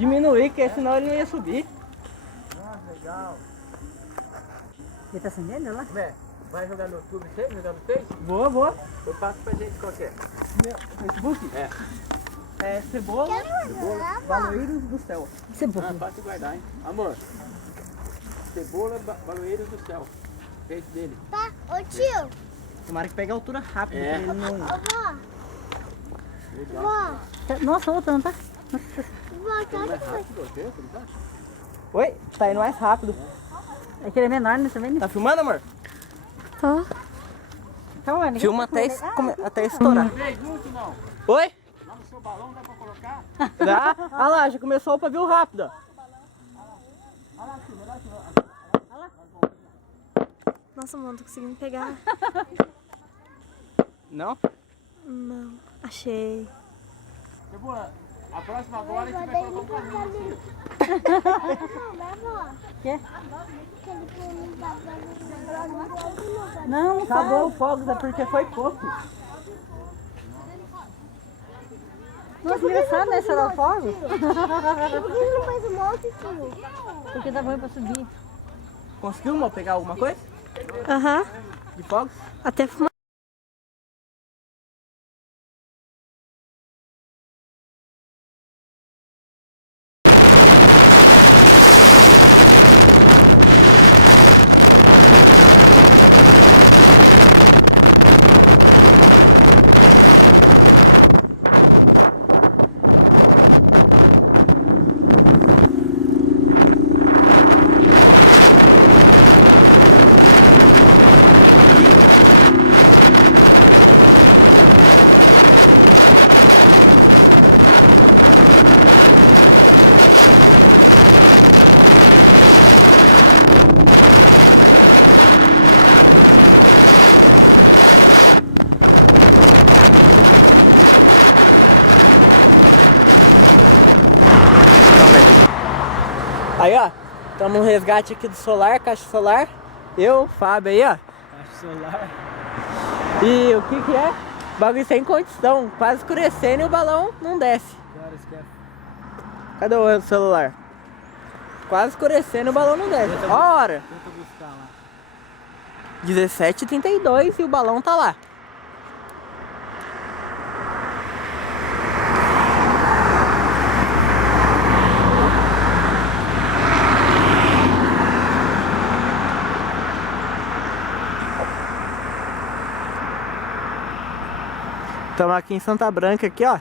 Diminuir, porque senão ele não ia subir. Legal. Ele tá acendendo lá? Né? Vai jogar no YouTube você? Jogar no Face? Vou. Eu passo pra gente qual que é. Facebook? É. É cebola, baloeiros do céu. Cebola. Fácil guardar, hein? Amor. Cebola, baloeiros do céu. Face dele. Tá, ô tio. Tomara que pegue a altura rápida, É. pra ele não... Vó, Nossa, outra não tá? Nossa. vó, tá Mais aqui. rápido, ok? Não tá? Oi? Tá indo mais rápido. É que ele é menor, né? Você vê? Tá filmando, amor? Tô. Calma, ele Filma até estourar. Três juntos não? Oi? Lá no seu balão dá pra colocar? Dá? Ah lá, já começou o pavio rápido, ó. Nossa, mano, tô conseguindo pegar. Não? Não, achei. Cebola, a próxima agora a gente vai Daí colocar ele um vai caminho. Não, né, vó? Quê? Aquele que não dá pra Não, não Acabou o faz. fogos, é porque foi pouco. Nossa, engraçado, né? Será o fogo? Por que ele não faz um monte, tio? Porque dá ruim pra subir. Conseguiu, amor, pegar alguma coisa? Aham, De fogos? até fumar. Aí, ó, estamos no resgate aqui do solar, caixa solar. Eu, Fábio aí, ó. Caixa solar. E o que que é? Bagulho sem condição, quase escurecendo e o balão não desce. Que horas que é? Cadê o celular? Quase escurecendo e o balão não desce. Ó a hora. Tenta buscar lá. 17h32 e o balão tá lá. Estamos aqui em Santa Branca, aqui, ó.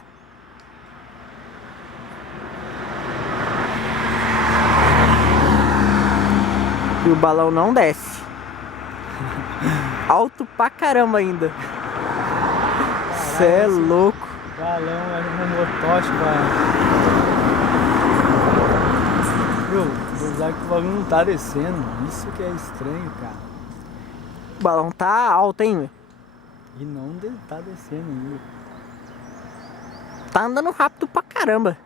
E o balão não desce. Alto pra caramba ainda. Cê é louco. Balão, é um motote, Viu? Apesar que o bagulho não tá descendo. Isso que é estranho, cara. O balão tá alto, hein? E não tá descendo ainda. Tá andando rápido pra caramba.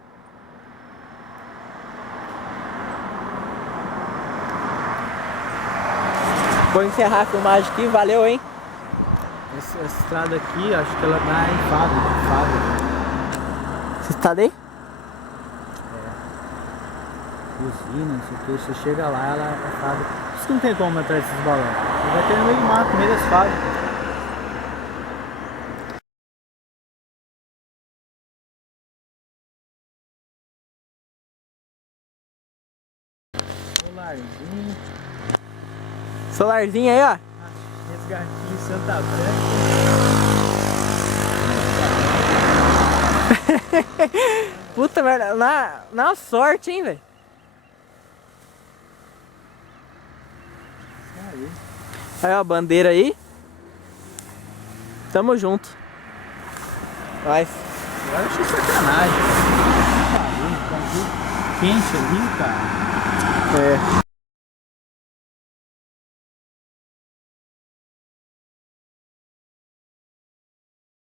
Vou encerrar a filmagem aqui, valeu, hein? Essa estrada aqui, acho que ela dá em fábrica. Essa estrada aí? Usina, não sei o que. Você chega lá, ela é fábrica. Por isso que não tem como entrar esses balões. Você vai ter no meio do mato, no meio das fábricas. Solarzinho, Solarzinho aí, ó. resgatinho Santa Branca. Puta merda, na sorte, hein, velho. Aí. Aí, ó, a bandeira aí. Tamo junto. Vai. Agora eu achei sacanagem. Tá quente ali, cara. É.